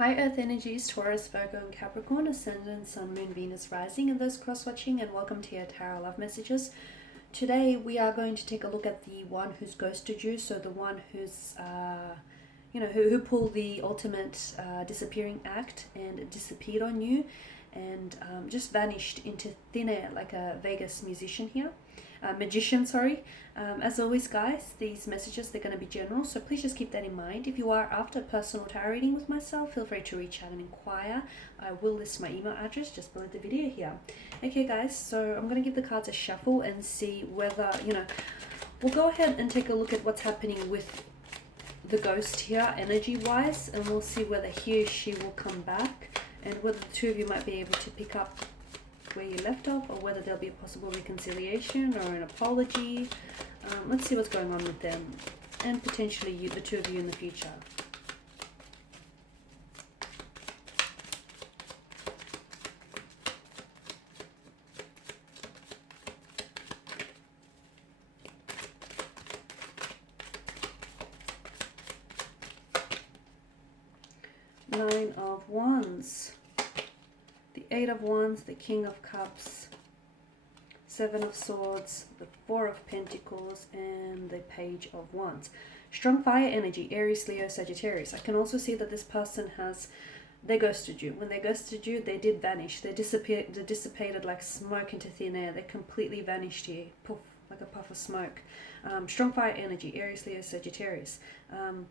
Hi Earth Energies, Taurus, Virgo and Capricorn, Ascendant, Sun, Moon, Venus, Rising, and those cross-watching, and welcome to your Tarot Love Messages. Today we are going to take a look at the one who's ghosted you, so the one who's, who pulled the ultimate disappearing act and disappeared on you and just vanished into thin air like a Vegas magician, sorry. As always, guys, these messages, they're going to be general, so please just keep that in mind. If you are after a personal tarot reading with myself, feel free to reach out and inquire. I will list my email address just below the video here. Okay, guys, so I'm going to give the cards a shuffle and see whether, we'll go ahead and take a look at what's happening with the ghost here, energy-wise, and we'll see whether he or she will come back and whether the two of you might be able to pick up where you left off, or whether there'll be a possible reconciliation or an apology. Let's see what's going on with them and potentially you, the two of you in the future. Nine of Wands. The Eight of Wands, the King of Cups, Seven of Swords, the Four of Pentacles, and the Page of Wands. Strong fire energy, Aries, Leo, Sagittarius. I can also see that this person they ghosted you. When they ghosted you, they did vanish. They dissipated like smoke into thin air. They completely vanished here, poof, like a puff of smoke. Strong fire energy, Aries, Leo, Sagittarius. I'm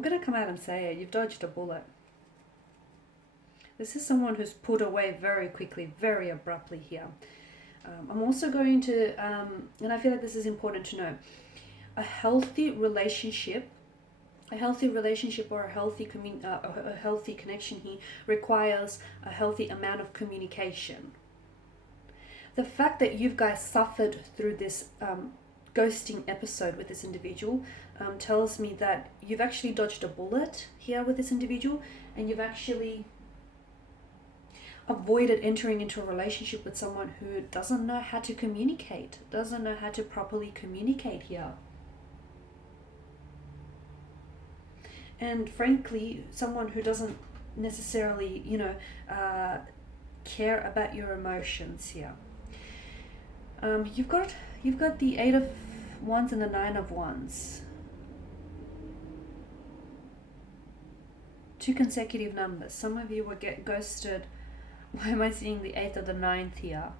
going to come out and say it. You've dodged a bullet. This is someone who's put away very quickly, very abruptly here. I'm also going to, and I feel like this is important to know, a healthy relationship or a healthy connection here requires a healthy amount of communication. The fact that you guys suffered through this ghosting episode with this individual tells me that you've actually dodged a bullet here with this individual, and you've actually avoided entering into a relationship with someone who doesn't know how to communicate, doesn't know how to properly communicate here. And frankly, someone who doesn't necessarily, care about your emotions here. You've got the Eight of Wands and the Nine of Wands. Two consecutive numbers. Some of you will get ghosted. Why am I seeing the 8th or the 9th here?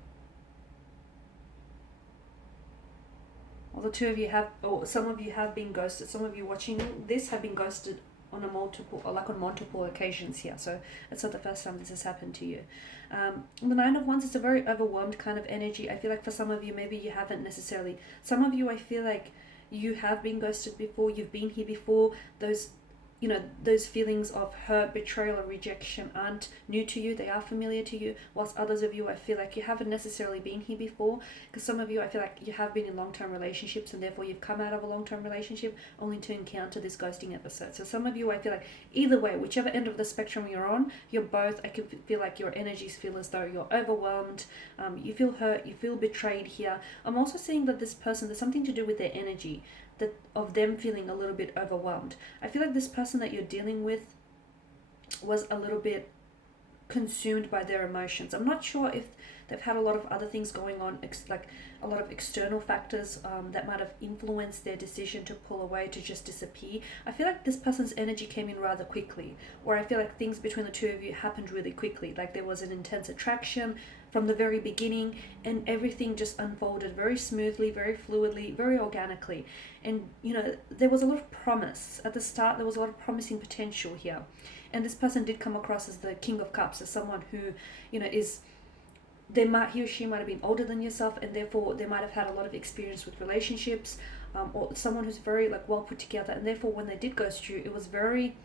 Well, the two of you have, or some of you have been ghosted. Some of you watching this have been ghosted on multiple occasions here. So it's not the first time this has happened to you. The Nine of Wands is a very overwhelmed kind of energy. I feel like for some of you, maybe you haven't necessarily. Some of you, I feel like you have been ghosted before. You've been here before. Those feelings of hurt, betrayal, or rejection aren't new to you. They are familiar to you. Whilst others of you, I feel like you haven't necessarily been here before. Because some of you, I feel like you have been in long-term relationships, and therefore you've come out of a long-term relationship only to encounter this ghosting episode. So some of you, I feel like either way, whichever end of the spectrum you're on, you're both. I can feel like your energies feel as though you're overwhelmed. You feel hurt. You feel betrayed here. I'm also seeing that this person, there's something to do with their energy, that of them feeling a little bit overwhelmed. I feel like this person that you're dealing with was a little bit consumed by their emotions. I'm not sure if they've had a lot of other things going on, like a lot of external factors that might have influenced their decision to pull away, to just disappear. I feel like this person's energy came in rather quickly, or I feel like things between the two of you happened really quickly. Like there was an intense attraction from the very beginning, and everything just unfolded very smoothly, very fluidly, very organically. And there was a lot of promise at the start. There was a lot of promising potential here, and this person did come across as the King of Cups, as someone who is, he or she might have been older than yourself, and therefore they might have had a lot of experience with relationships, or someone who's very well put together, and therefore when they did ghost you, it was very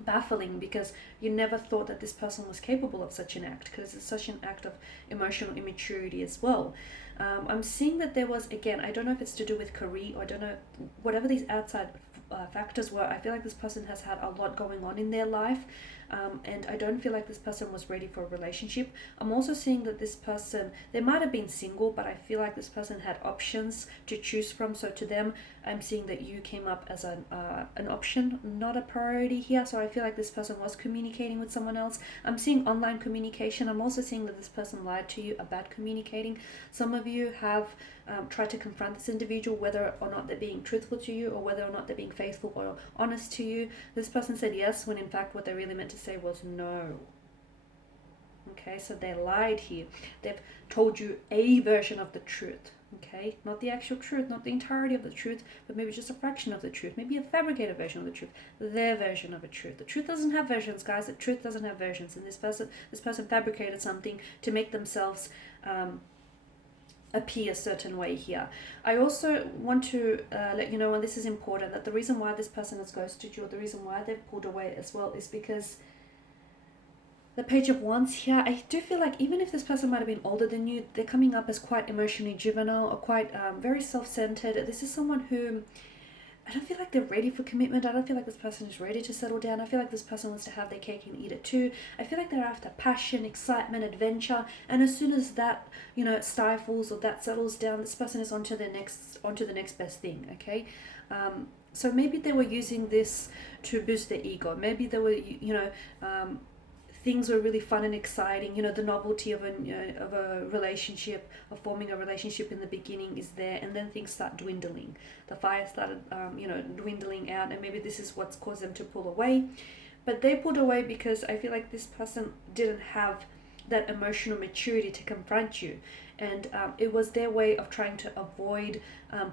baffling, because you never thought that this person was capable of such an act, because it's such an act of emotional immaturity as well. I'm seeing that there was, again, I don't know if it's to do with career, or I don't know, whatever these outside factors were I feel like this person has had a lot going on in their life, and I don't feel like this person was ready for a relationship. I'm also seeing that this person, they might have been single, but I feel like this person had options to choose from. So to them, I'm seeing that you came up as an option, not a priority here. So I feel like this person was communicating with someone else. I'm seeing online communication. I'm also seeing that this person lied to you about communicating. Some of you have tried to confront this individual, whether or not they're being truthful to you, or whether or not they're being faithful or honest to you. This person said yes, when in fact what they really meant to say was no. Okay, so they lied here. They've told you a version of the truth. Okay, not the actual truth, not the entirety of the truth, but maybe just a fraction of the truth, maybe a fabricated version of the truth, their version of a truth. The truth doesn't have versions, guys. The truth doesn't have versions, and this person fabricated something to make themselves appear a certain way here. I also want to let you know, and this is important, that the reason why this person has ghosted you, or the reason why they've pulled away as well, is because the Page of Wands here, I do feel like even if this person might have been older than you, they're coming up as quite emotionally juvenile, or quite very self-centered. This is someone who, I don't feel like they're ready for commitment. I don't feel like this person is ready to settle down. I feel like this person wants to have their cake and eat it too. I feel like they're after passion, excitement, adventure, and as soon as that, stifles or that settles down, this person is onto the next best thing. Okay, so maybe they were using this to boost their ego. Maybe they were, things were really fun and exciting. The novelty of a relationship, of forming a relationship in the beginning is there, and then things start dwindling. The fire started, dwindling out, and maybe this is what's caused them to pull away. But they pulled away because I feel like this person didn't have that emotional maturity to confront you, and it was their way of trying to avoid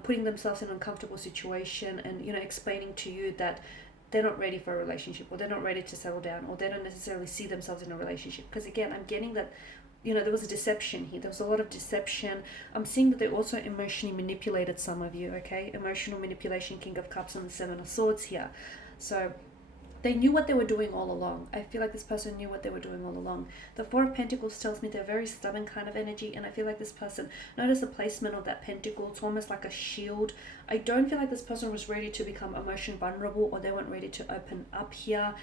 putting themselves in an uncomfortable situation, and explaining to you that they're not ready for a relationship, or they're not ready to settle down, or they don't necessarily see themselves in a relationship. Because again, I'm getting that, there was a deception here. There was a lot of deception. I'm seeing that they also emotionally manipulated some of you, okay? Emotional manipulation, King of Cups and the Seven of Swords here. So they knew what they were doing all along. I feel like this person knew what they were doing all along. The Four of Pentacles tells me they're very stubborn kind of energy, and I feel like this person, notice the placement of that pentacle, it's almost like a shield. I don't feel like this person was ready to become emotionally vulnerable, or they weren't ready to open up here.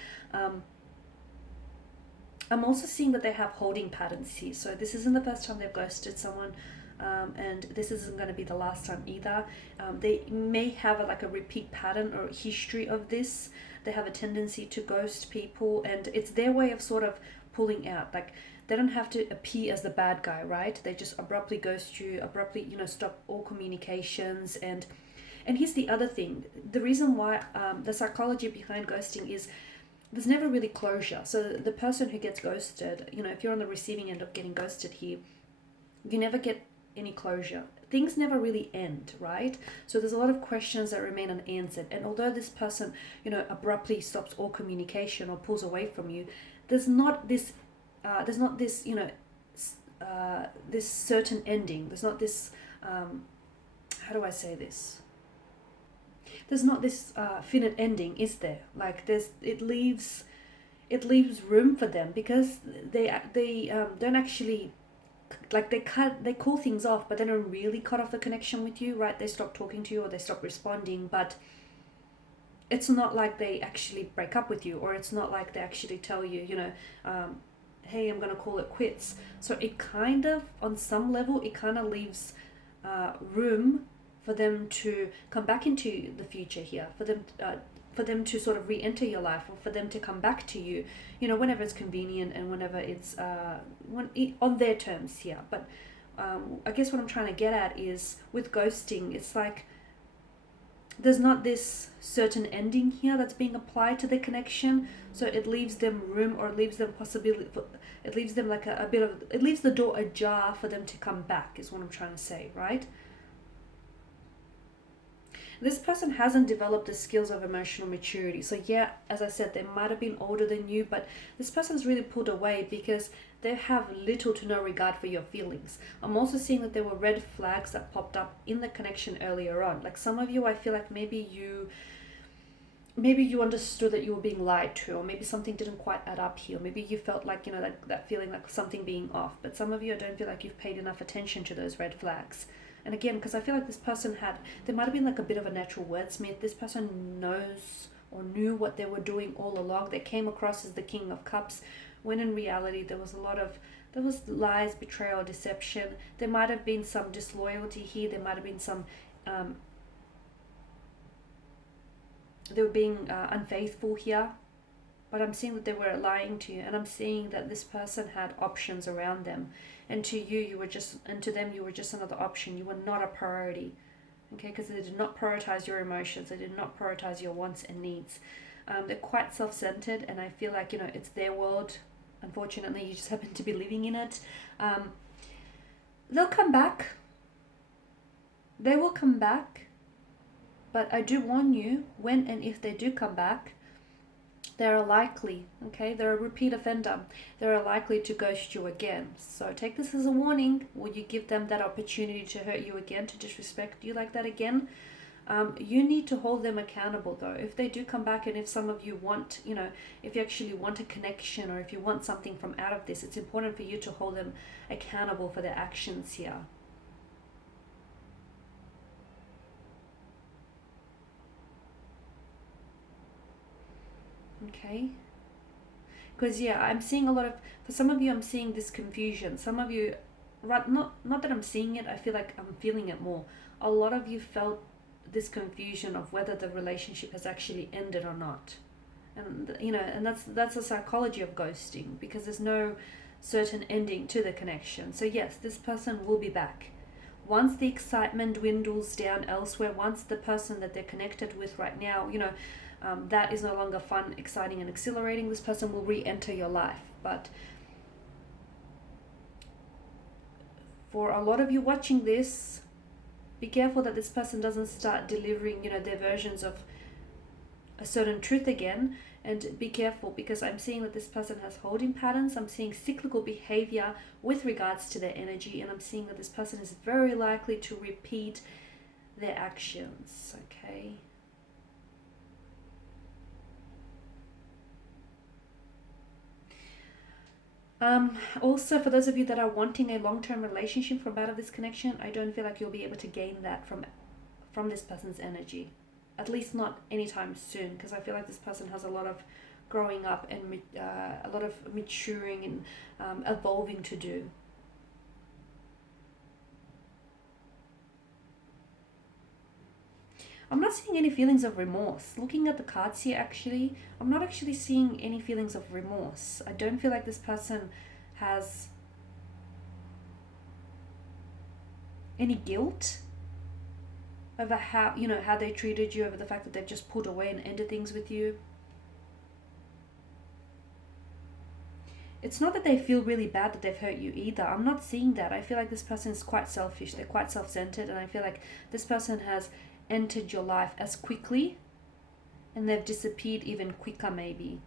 I'm also seeing that they have holding patterns here. So this isn't the first time they've ghosted someone. And this isn't going to be the last time either. They may have a repeat pattern or history of this. They have a tendency to ghost people, and it's their way of sort of pulling out. Like, they don't have to appear as the bad guy, right? They just abruptly ghost you, abruptly, stop all communications. And here's the other thing. The reason why, the psychology behind ghosting is there's never really closure. So the person who gets ghosted, if you're on the receiving end of getting ghosted here, you never get any closure. Things never really end, right? So there's a lot of questions that remain unanswered. And although this person, abruptly stops all communication or pulls away from you, there's not this, this certain ending. There's not this, how do I say this? There's not this finite ending, is there? Like, it leaves room for them, because they don't actually, like, they call things off, but they don't really cut off the connection with you, right? They stop talking to you, or they stop responding, but it's not like they actually break up with you, or it's not like they actually tell you, hey, I'm gonna call it quits. So it kind of, on some level, it kind of leaves room for them to come back into the future here, for them to sort of re-enter your life, or for them to come back to you, whenever it's convenient, and whenever it's on their terms here. But I guess what I'm trying to get at is, with ghosting, it's like there's not this certain ending here that's being applied to the connection, so it leaves them room, or it leaves them possibility, it leaves them like it leaves the door ajar for them to come back, is what I'm trying to say, right? This person hasn't developed the skills of emotional maturity. So yeah, as I said, they might have been older than you, but this person's really pulled away because they have little to no regard for your feelings. I'm also seeing that there were red flags that popped up in the connection earlier on. Like, some of you, I feel like maybe you understood that you were being lied to, or maybe something didn't quite add up here. Maybe you felt like, that feeling like something being off. But some of you, I don't feel like you've paid enough attention to those red flags. And again, because I feel like this person there might have been like a bit of a natural wordsmith. This person knows or knew what they were doing all along. They came across as the King of Cups, when in reality there was lies, betrayal, deception. There might have been some disloyalty here. There might have been some they were being unfaithful here. But I'm seeing that they were lying to you, and I'm seeing that this person had options around them, and to them you were just another option. You were not a priority, okay? Because they did not prioritize your emotions. They did not prioritize your wants and needs. They're quite self-centered, and I feel like, it's their world. Unfortunately, you just happen to be living in it. They'll come back. They will come back, but I do warn you, when and if they do come back, they're likely, okay, they're a repeat offender. They're likely to ghost you again. So take this as a warning. Will you give them that opportunity to hurt you again, to disrespect you like that again? You need to hold them accountable though. If they do come back, and if some of you want, if you actually want a connection, or if you want something from out of this, it's important for you to hold them accountable for their actions here. Okay, because I'm seeing for some of you, I'm seeing this confusion. Some of you, right, not that I'm seeing it, I feel like I'm feeling it more. A lot of you felt this confusion of whether the relationship has actually ended or not. And and that's the psychology of ghosting, because there's no certain ending to the connection. So yes, this person will be back. Once the excitement dwindles down elsewhere, once the person that they're connected with right now, that is no longer fun, exciting, and exhilarating, this person will re-enter your life. But for a lot of you watching this, be careful that this person doesn't start delivering, their versions of a certain truth again. And be careful, because I'm seeing that this person has holding patterns. I'm seeing cyclical behavior with regards to their energy, and I'm seeing that this person is very likely to repeat their actions, okay? Also, for those of you that are wanting a long-term relationship from out of this connection, I don't feel like you'll be able to gain that from this person's energy, at least not anytime soon, because I feel like this person has a lot of growing up and a lot of maturing and evolving to do. I'm not seeing any feelings of remorse. Looking at the cards here, actually, I'm not actually seeing any feelings of remorse. I don't feel like this person has any guilt over how they treated you, over the fact that they've just pulled away and ended things with you. It's not that they feel really bad that they've hurt you either. I'm not seeing that. I feel like this person is quite selfish. They're quite self-centered, and I feel like this person has entered your life as quickly, and they've disappeared even quicker maybe.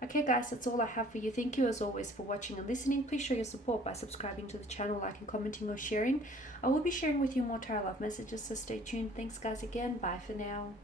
Okay guys, that's all I have for you. Thank you as always for watching and listening. Please show your support by subscribing to the channel, liking, commenting, or sharing. I will be sharing with you more tarot love messages, so stay tuned. Thanks guys again. Bye for now.